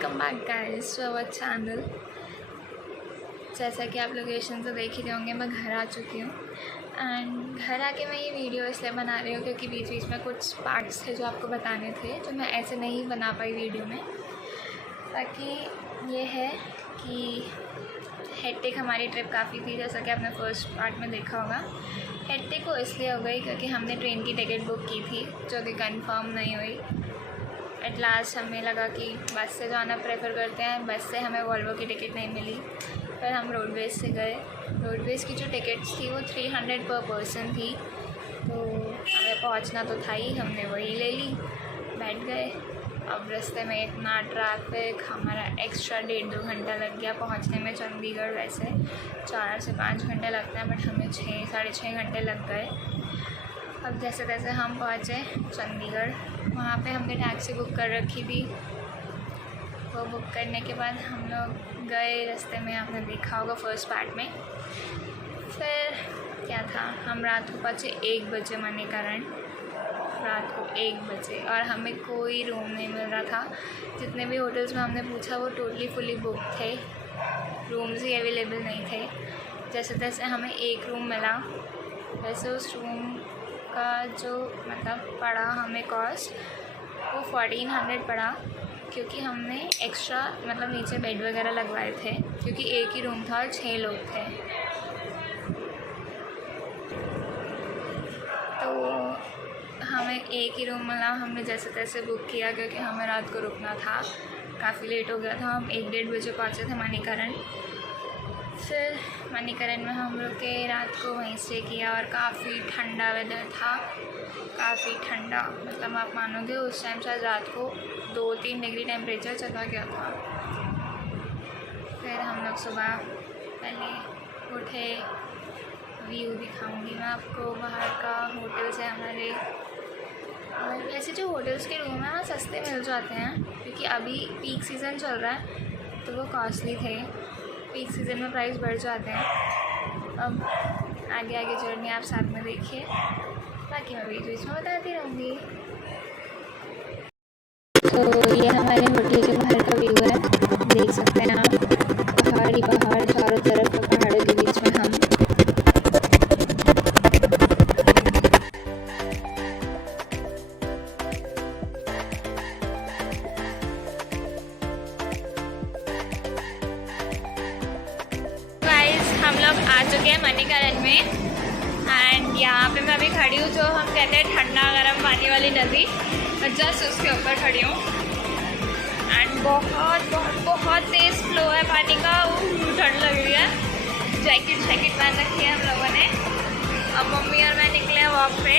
Welcome back guys to our channel. जैसा कि आप लोकेशन से देख ही रहे होंगे, मैं घर आ चुकी हूँ। एंड घर आके मैं ये वीडियो इसलिए बना रही हूँ क्योंकि बीच बीच में कुछ पार्ट्स थे जो आपको बताने थे, जो मैं ऐसे नहीं बना पाई वीडियो में। बाकी ये है कि हेक्टिक हमारी ट्रिप काफ़ी थी, जैसा कि आपने फर्स्ट पार्ट में देखा होगा। हेक्टिक को इसलिए हो गई क्योंकि हमने ट्रेन की टिकट बुक की थी जो कि कंफर्म नहीं हुई। एट लास्ट हमें लगा कि बस से जाना प्रेफर करते हैं। बस से हमें वॉल्वो की टिकट नहीं मिली, फिर हम रोडवेज से गए। रोडवेज़ की जो टिकट्स थी वो 300 पर पर्सन थी, तो हमें पहुंचना तो था ही, हमने वही ले ली, बैठ गए। अब रास्ते में इतना ट्रैफिक, हमारा एक्स्ट्रा 1.5-2 घंटा लग गया पहुंचने में। चंडीगढ़ वैसे 4 से 5 घंटे लगते हैं, बट हमें 6-6.5 घंटे लग गए। अब जैसे तैसे हम पहुँचे चंडीगढ़। वहाँ पे हमने टैक्सी बुक कर रखी थी। वो बुक करने के बाद हम लोग गए रास्ते में, आपने देखा होगा फर्स्ट पार्ट में। फिर क्या था, हम रात को पहुँचे 1 बजे मणिकरण, रात को 1 बजे, और हमें कोई रूम नहीं मिल रहा था। जितने भी होटल्स में हमने पूछा वो टोटली फुली बुक थे, रूम्स ही अवेलेबल नहीं थे। जैसे तैसे हमें एक रूम मिला। वैसे उस रूम का जो मतलब पड़ा हमें कॉस्ट, वो 1400 पड़ा, क्योंकि हमने एक्स्ट्रा मतलब नीचे बेड वगैरह लगवाए थे, क्योंकि एक ही रूम था और 6 लोग थे। तो हमें एक ही रूम मिला। हमने जैसे तैसे बुक किया क्योंकि हमें रात को रुकना था, काफ़ी लेट हो गया था। हम 1-1.5 बजे पहुँचे थे मणिकरण। फिर मणिकरण में हम लोग के रात को वहीं स्टे किया, और काफ़ी ठंडा वेदर था, काफ़ी ठंडा। मतलब आप मानोगे उस टाइम शायद रात को 2-3 डिग्री टेम्परेचर चला गया था। फिर हम लोग सुबह पहले उठे, व्यू दिखाऊंगी मैं आपको बाहर का। होटल से हमारे, और ऐसे जो होटल्स के रूम हैं ना सस्ते मिल जाते हैं, क्योंकि अभी पीक सीज़न चल रहा है तो वो कॉस्टली थे। पीक सीज़न में प्राइस बढ़ जाते हैं। अब आगे आगे जर्नी आप साथ में देखिए, बाकी मैं बीच बीच में बताती रहूँगी। तो ये हमारे होटल के बाहर का व्यू है, देख सकते हैं आप, पहाड़ ही पहाड़ चारों तरफ, पहाड़ों के बीच में हम। हम लोग आ चुके हैं मणिकरण में, एंड यहाँ पे मैं अभी खड़ी हूँ जो हम कहते हैं ठंडा गर्म पानी वाली नदी, मैं जस्ट उसके ऊपर खड़ी हूँ। एंड बहुत बहुत बहुत तेज़ फ्लो है पानी का, ठंड लग रही है। जैकेट पहन रखी है हम लोगों ने। अब मम्मी और मैं निकले हैं वॉक पे।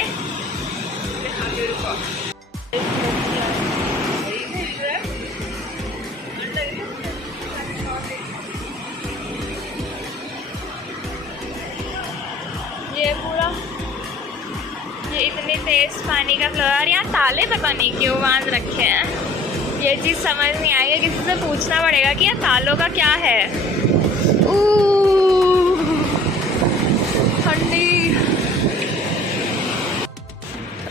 ये पूरा, ये इतनी तेज़ पानी का फ्लो है, और यहाँ ताले पता नहीं क्यों बांध रखे हैं। ये चीज़ समझ नहीं आई है, किसी से पूछना पड़ेगा कि ये तालों का क्या है। ठंडी।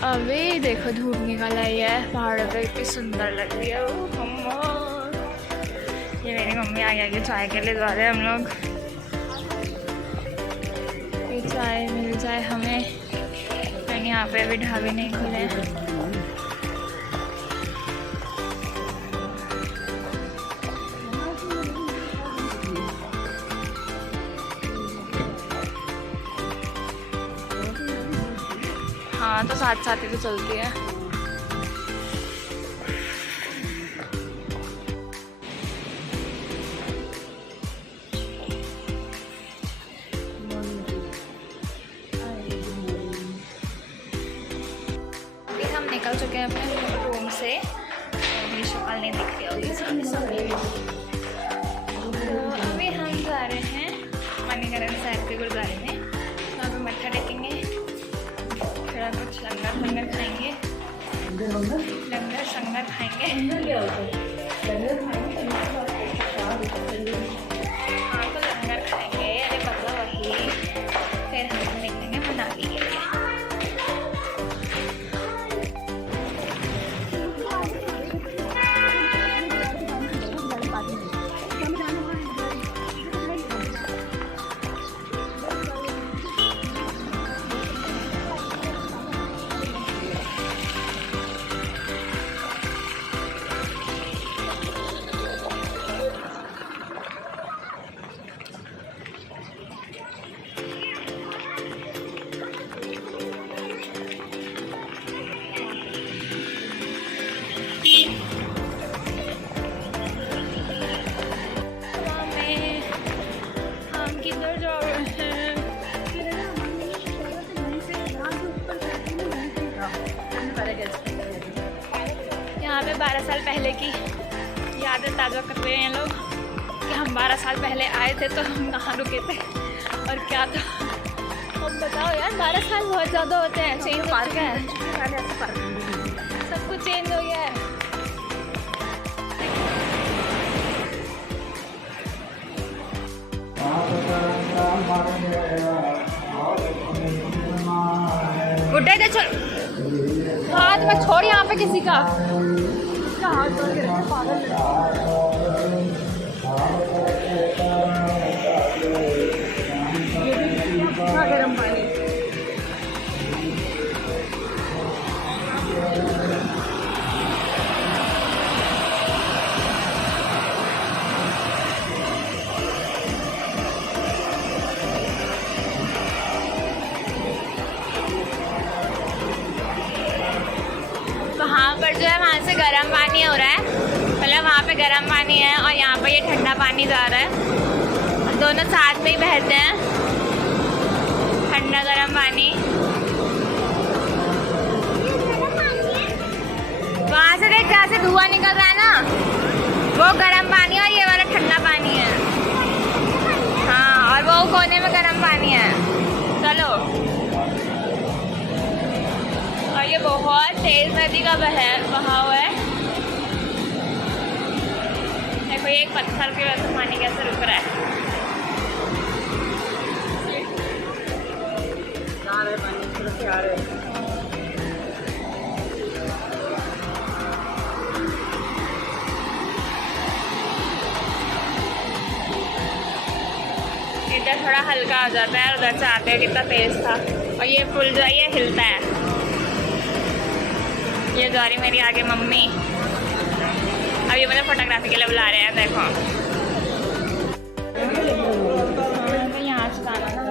अभी देखो धूप निकल आई है पहाड़ों पे, इतनी सुंदर लग रही है। ये मेरी मम्मी आगे चाय के लिए जा रहे हैं हम लोग। चाय मिल जाए हमें, लेकिन यहाँ पे अभी ढाबे नहीं खुले। हाँ तो साथ साथ ही तो चलती है। निकल चुके हैं अपने रूम से, मेरी शक्ल नहीं दिख रही होगी सामने। तो अभी हम जा रहे हैं मणिकरण साहिब के गुरुद्वारे में, वहाँ पे मत्था टेकेंगे, थोड़ा कुछ लंगर खाएंगे, लंगर शंगर खाएंगे। हाँ तो लंगर खाएंगे, अरे मतलब वही। फिर हम निकलेंगे मनाली के लिए। यहाँ पे 12 साल पहले की यादें ताज़ा कर रहे हैं लोग कि हम 12 साल पहले आए थे तो हम कहाँ रुके थे और क्या था। अब बताओ यार, 12 साल बहुत ज़्यादा होते हैं। चेंज हो चुका है, सब कुछ चेंज हो गया है। बुड्ढे तो चल हाथ में छोड़ यहाँ पे किसी का हाथ जोड़ के रखे पागल। गरम पानी वहाँ पर जो है वहाँ से गर्म पानी हो रहा है, मतलब वहाँ पे गर्म पानी है और यहाँ पर ये ठंडा पानी जा रहा है। दोनों साथ में ही बहते हैं, ठंडा गर्म पानी। वहाँ से देख जहाँ से धुआं निकल रहा है ना, वो गर्म पानी और ये वाला ठंडा पानी है। हाँ, और वो कोने में गर्म पानी है। चलो, और ये बहुत तेज नदी का बहाव है। देखो ये एक पत्थर के वजह से पानी कैसे रुक रहा है। इधर थोड़ा हल्का हो जाता है, उधर से आते हुए कितना तेज था। और ये पुल जो है ये हिलता है। ये जा रही मेरी आगे मम्मी, अब ये मुझे फोटोग्राफी के लिए बुला रहे हैं। देखो यहाँ से जाना ना,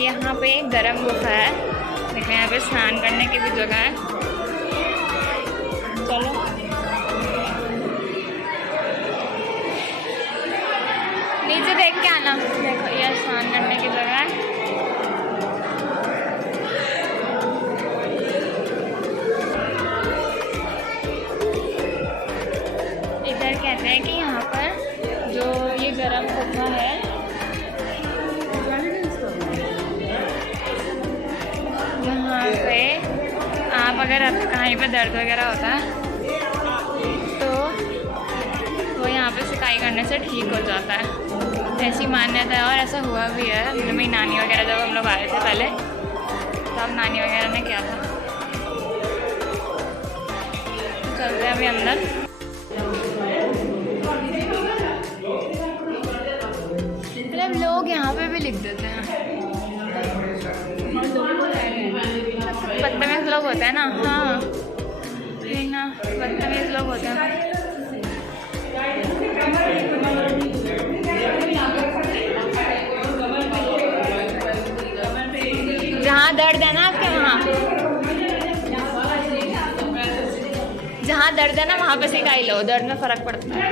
यहाँ पे एक गर्म गुफा है। देखो यहाँ पे स्नान करने की भी जगह है। चलो नीचे देख के आना। देखो ये स्नान करने की जगह है। इधर कहते हैं कि यहाँ पर जो ये गर्म गुफा है, यहाँ पे आप अगर आपको कहीं पे दर्द वगैरह होता है तो वो यहाँ पे सिकाई करने से ठीक हो जाता है, ऐसी मान्यता है। और ऐसा हुआ भी है। मतलब मेरी नानी वगैरह जब हम लोग आए थे पहले, तब नानी वगैरह ने किया था। चलते हैं अभी अंदर। मतलब लोग यहाँ पे भी लिख देते हैं, बदतमीज लोग होते हैं ना। हाँ, ठीक ना, बदतमीज लोग होते हैं। जहाँ दर्द है ना आपके, जहाँ दर्द है ना वहाँ पे सिकाई लो, दर्द में फ़र्क पड़ता है।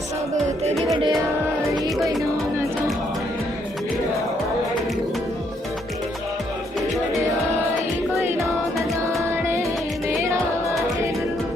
सब तेरी बड़ाई कोई ना होना बड़ाई कोई ना जाने मेरा वाहिगुरू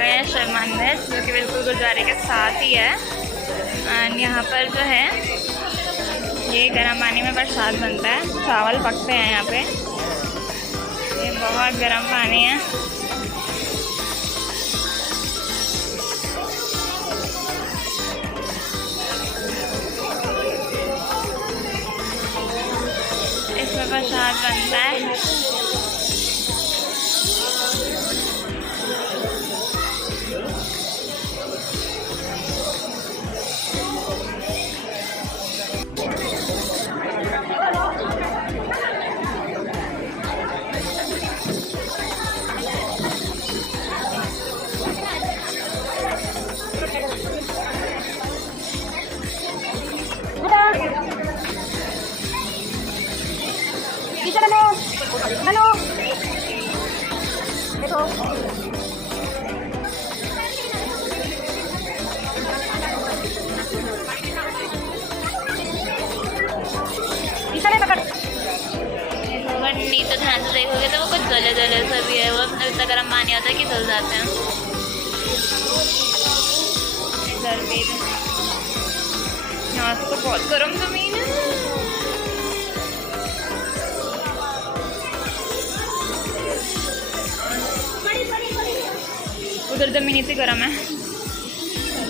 गए हैं शिव मंदिर, जो कि बिल्कुल गुरुद्वारे के साथ ही है। एंड यहाँ पर जो है ये गर्म पानी में प्रसाद बनता है, चावल पकते हैं यहाँ पे। ये बहुत गर्म पानी है। इसमें प्रसाद बनता है। हेलो देखो अगर नहीं तो ध्यान से देखोगे तो वो कुछ जले जले सा भी है। वो इतना गर्म पानी होता है कि जल जाते हैं। इधर भी यहाँ तो बहुत गर्म जमीन है। उधर जमीन इतनी गर्म है।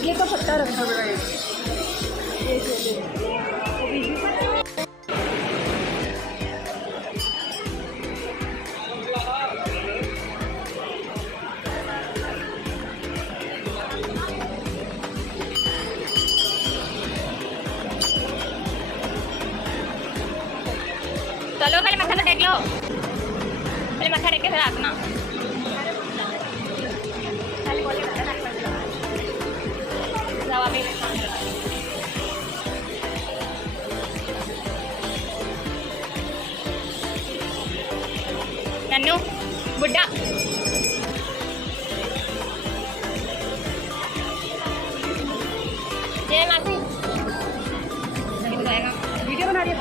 ये तो पत्ता रखा हुआ है। चलो पहले मत्था तो टेक लो, पहले मत्था टेक के फिर आना। जाओ अभी। नन्नू बुड्ढा जय मासी नहीं बताएगा। वीडियो बना रही है।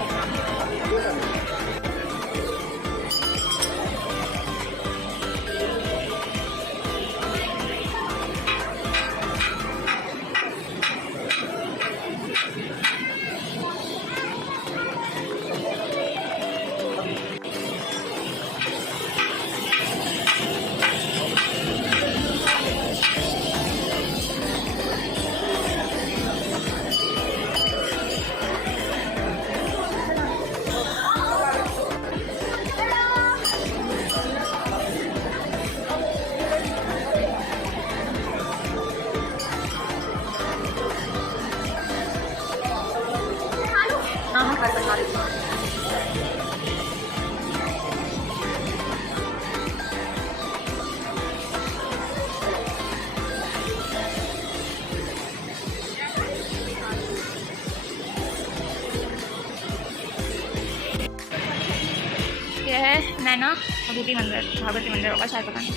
यह है नैना भगवती मंदिर, भागवती मंदिर होगा शायद, पता नहीं।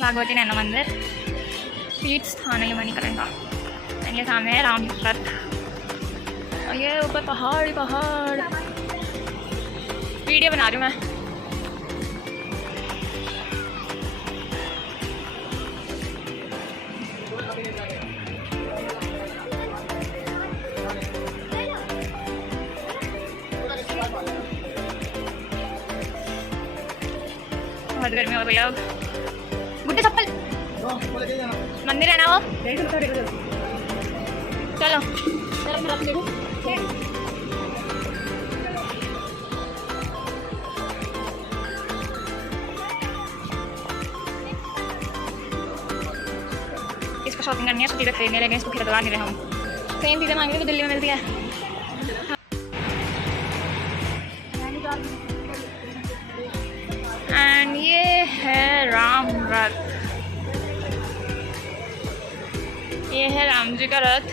भागवती नैना मंदिर, पीठ स्थान है मणिकरण का। ये सामने है राम रथ, और ये ऊपर पहाड़ ही पहाड़। वीडियो बना रही हूँ मैं। बहुत गर्मी हो गई अब। गुड्डे चप्पल मंदिर है ना वो, चलो इसको शॉपिंग करनी है। स्कूटी पे खरीदने लगे, इसको खरीदवा नहीं रहे हम। सेम चीज़ें मांगेंगे तो दिल्ली में मिलती है। एंड ये है राम रथ, ये है राम जी का रथ।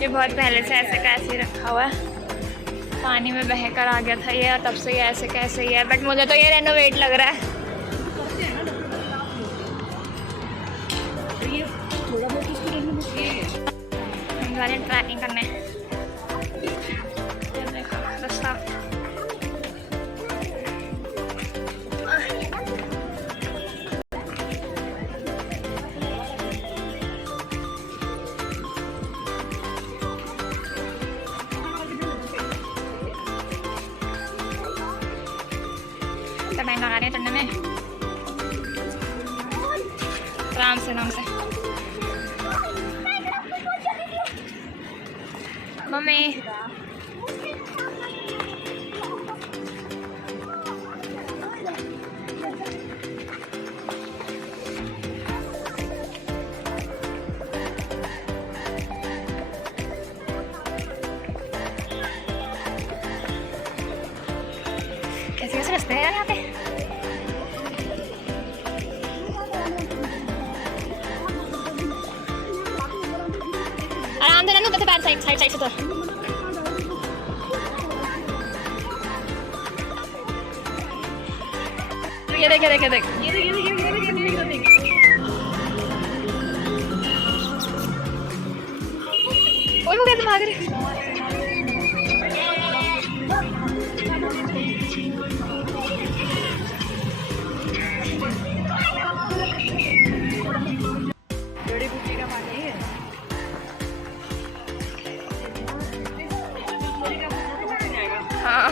ये बहुत पहले से ऐसे कैसे रखा हुआ है, पानी में बह कर आ गया था ये, तब से ये ऐसे कैसे ही है। बट मुझे तो ये रेनोवेट लग रहा है। ट्रैकिंग करने रास्ता लगा रहे हैं चढ़ने में। आराम से आराम से। मम्मी कैसे कैसे रास्ते हैं यार यहाँ पे। आराम से ना, उधर से पैर साइड से तो ये देख ओए वो कैसे भाग रहे। हाँ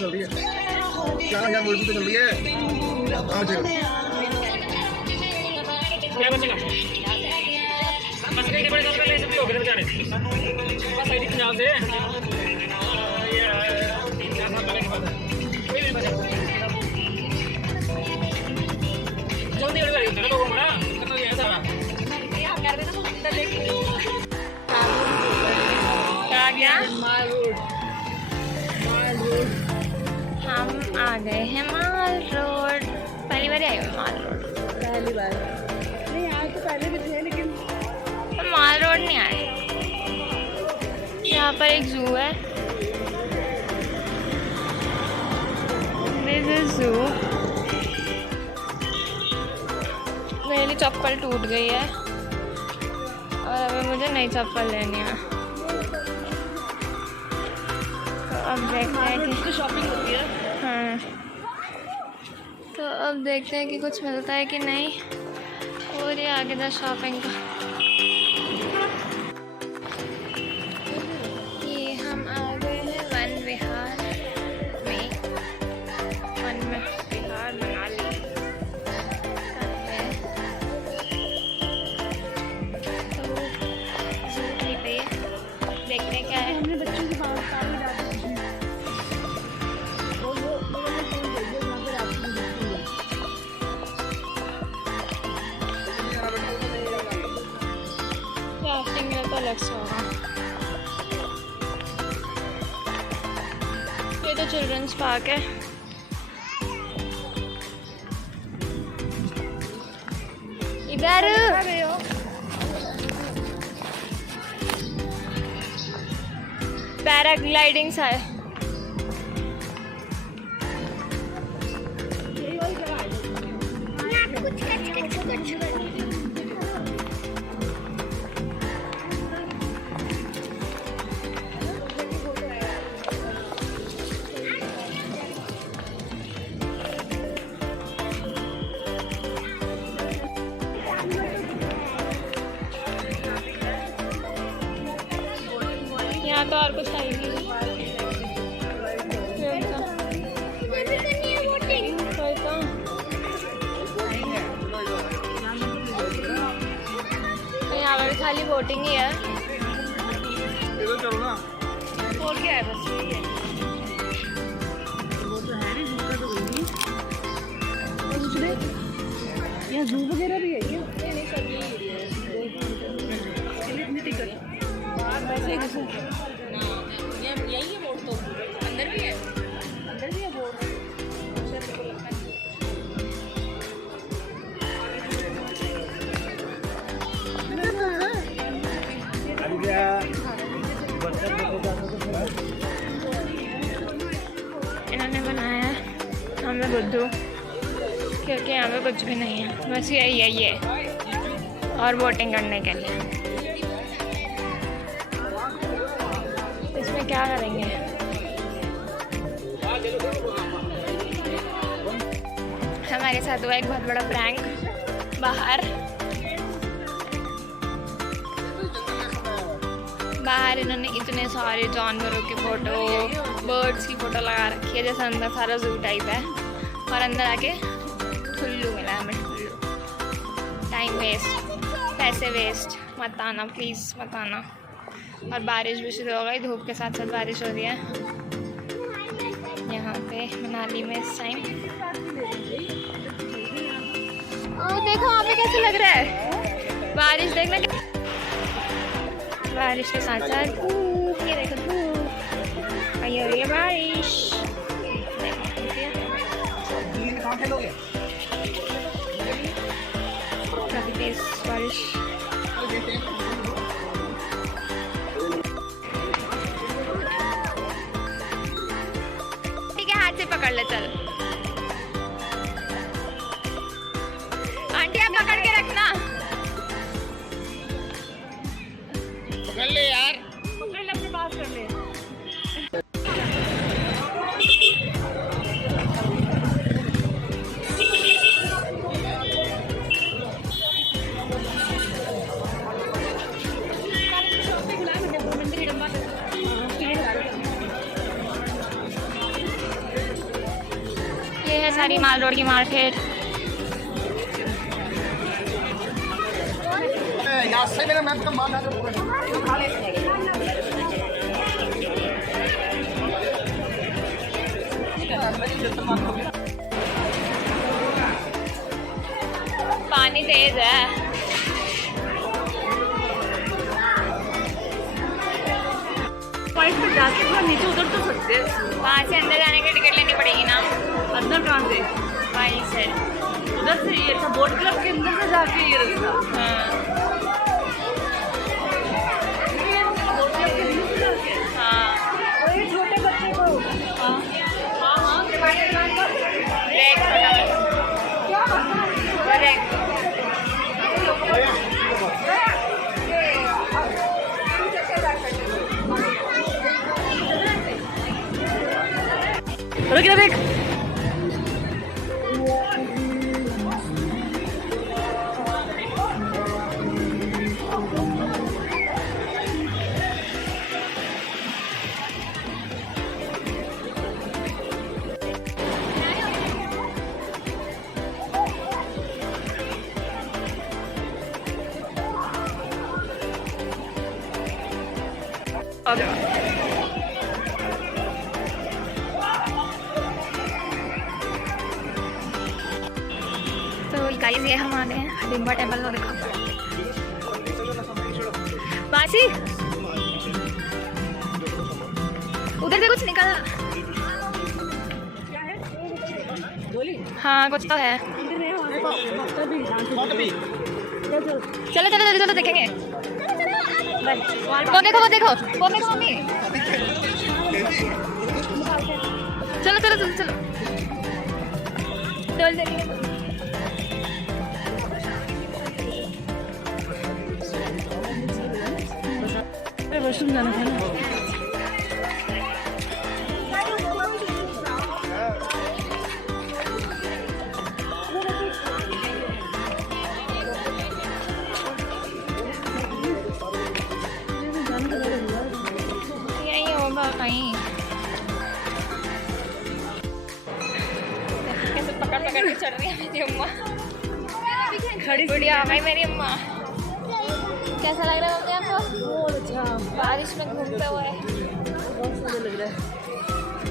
चल रही है 11,000 मूवी चल रही है। हाँ जी क्या बचेगा बस के बड़े सब पहले सब हो गए जाने बस आईडी पंजाब से ये 3 साल पहले की बात है। कोई भी बचा जल्दी वाली गाड़ी चलो हमारा तो ये सारा यहां कर देना तो अंदर लेके आ गया। माल रोड हम आ गए हैं माल रोड। पहली बार आए हो माल रोड। पहली बार नहीं, आज तो पहले भी थे लेकिन हम माल रोड नहीं आए। यहाँ पर एक जू है। दिस इज जू। मेरी चप्पल टूट गई है और अभी मुझे नई चप्पल लेनी है। तो अब देखते हैं कि शॉपिंग होती है। हाँ, तो अब देखते हैं कि कुछ मिलता है कि नहीं। और ये आगे था शॉपिंग का। ये हम आ गए हैं वन विहार में। वन विहार मनाली तो जू पे देखते हैं क्या है। हमने बच्चों की काफ़ी राफ्टिंग में तो अलग से होगा। ये तो चिल्ड्रंस पार्क है। इधर पैराग्लाइडिंग सा है। यहाँ तो और कुछ है ही नहीं। यहाँ पर खाली बोटिंग ही है। चलो ना और क्या है बस यही है। वो तो है नहीं, जू का तो कोई नहीं। और दूसरे यहाँ जू वगैरह भी है क्या? नहीं सब यही है। इतनी टिकट बाहर पैसे कैसे यही है बोर्ड तो अंदर भी है बोर्ड। बुद्धू, क्योंकि यहाँ पे कुछ भी नहीं है, बस यही है ये और बोटिंग करने के लिए। इसमें क्या करेंगे? हमारे साथ हुआ एक बहुत बड़ा प्रैंक बाहर इन्होंने इतने सारे जानवरों की फ़ोटो, बर्ड्स की फ़ोटो लगा रखी है, जैसे अंदर सारा जू टाइप है, और अंदर आके ठुल्लू मिला हमें, ठुल्लू। टाइम वेस्ट, पैसे वेस्ट, मत आना प्लीज़, मत आना। और बारिश भी शुरू हो गई, धूप के साथ साथ बारिश हो रही है यहाँ पे मनाली में इस टाइम। देखो वहाँ पे कैसे लग रहा है बारिश, देखना बारिश के साथ साथ धूप, ये देखो धूप, आई हो रही है बारिश। काफी तेज बारिश। ठीक है, हाथ से पकड़ ले, चल आंटी आप पकड़ के रखना। पकड़ ले यार, पकड़ ले, अपने पास कर ले। ये है सारी माल रोड की मार्केट। यहाँ से मेरा मैप का माल पानी तेज है। पॉइंट पे जाके थोड़ा नीचे उतर तो सकते हैं। वहाँ से अंदर जाने की टिकट लेनी पड़ेगी ना? अंदर कहाँ से? वहीं से, उधर से ये था बोट क्लब के अंदर से जाके ये रास्ता। हाँ बोट क्लब के अंदर से जाके। हाँ। और ये छोटे बच्चे को हाँ रेड करेक्ट। रुक जा, देख तो गाइस ये हम आ गए हैं हडिम्बा टेम्पल को। देखो बासी, उधर से कुछ निकल, हाँ कुछ तो है। चलो चलो चलो चलो देखेंगे। वो देखो वो देखो वो देखो मम्मी। चलो चलो चलो चलो चल चलिए। वॉशरूम जाना था ना। यही होगा कहीं। कैसे पकड़ पकड़ के चल रही है मेरी अम्मा, खड़ी बुढ़िया हो गई मेरी अम्मा। कैसा लग रहा है मम्मी आपको? बहुत अच्छा, बारिश में घूमते हुए बहुत सुंदर लग रहा है।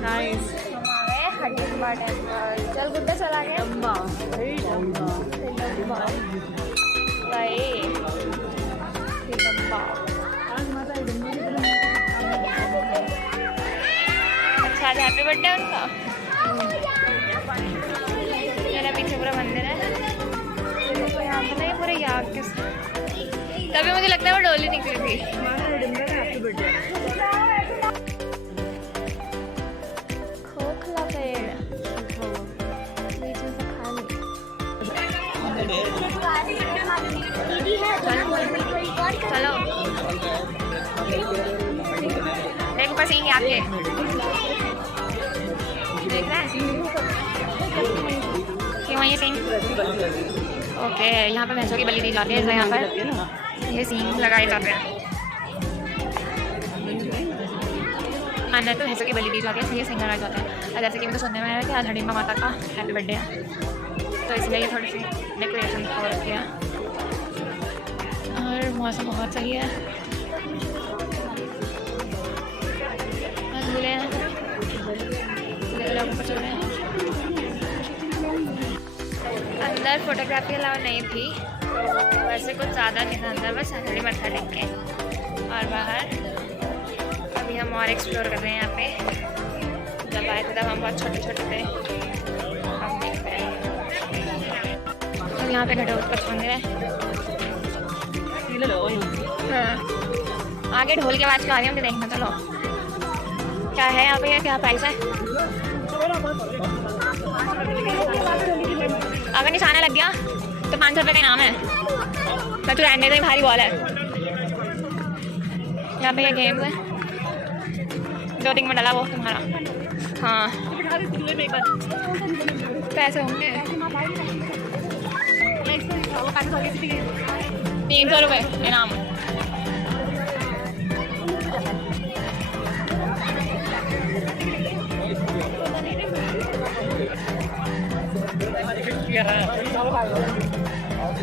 नाइस। हम आ गए हडिम्बा टेम्पल। चल गुड्डा चला गया लंबा भाई आज माता हिडम्बा की तरफ। अच्छा आज हैप्पी बर्थडे उनका। मेरा पीछे पूरा मंदिर है, देखो यहाँ पे ना पूरे याक के तभी मुझे लगता है वो डोली निकली थी। माता हिडम्बा का हैप्पी बर्थडे। खोखला पेड़, चलो देख ऊपर सीन आपके देख रहे हैं क्यों ये सीन। ओके यहाँ पर भैंसों की बलि दी जाती है, इसलिए यहाँ पर ये सीन लगाए जाते हैं। मानना तो भैंसों की बलि दी जाती है, इसलिए सीन लगाए जाते हैं। और जैसे कि मुझे सुनने में आया कि आज हडिम्बा माता का हैप्पी बर्थडे है, तो इसलिए ये थोड़ी सी डेकोरेशन हो रखी है। और मौसम बहुत सही है, झूले हैं, ऊपर चल रहे हैं। अंदर फोटोग्राफी अलावा नहीं थी, वैसे कुछ ज़्यादा नहीं था अंदर, बस हथेली मत्था टेक के। और बाहर अभी हम और एक्सप्लोर कर रहे हैं यहाँ पे। जब आए थे तब हम बहुत छोटे छोटे थे, हम देखते हैं। और यहाँ पे घटोत्कच मंदिर है। हाँ आगे ढोल के आवाज़ क्यों आ रही है मुझे देखना। चलो क्या है यहाँ पे, क्या प्राइस है? अगर निशाना लग गया तो 500 रुपये का इनाम है। मैं तो रहने दे, भारी बॉल है। यहाँ पे ये गेम है, जो रिंग में डाला वो तुम्हारा। हाँ पैसे होंगे 300 रुपये इनाम।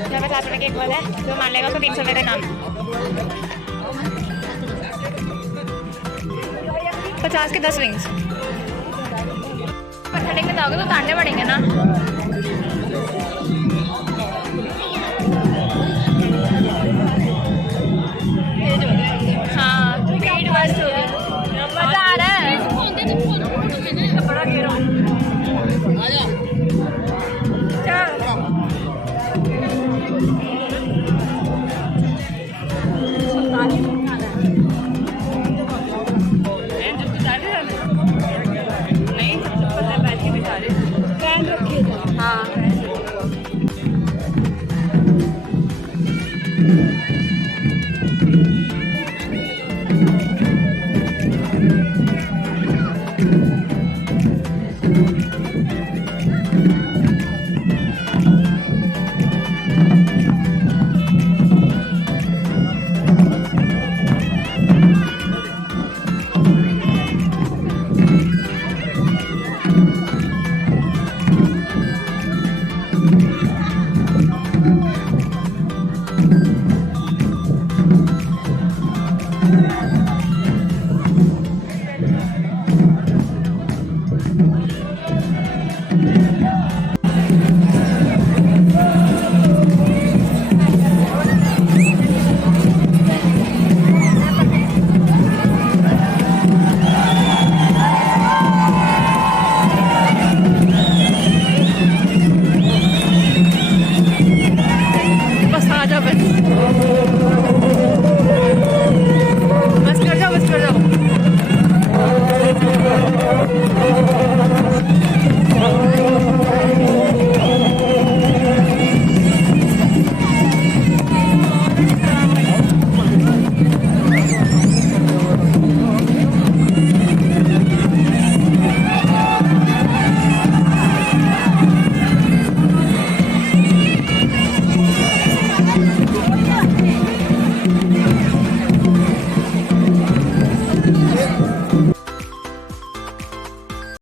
यहाँ पे 7 रुपये की एक बॉल है, जो मान लेगा उसको 300 रुपये का इनाम। 50 के 10 रिंग्स। ठंडे में जाओगे तो उतारने पड़ेंगे ना। हाँ भीड़ बस हो गई, मजा आ रहा है। चल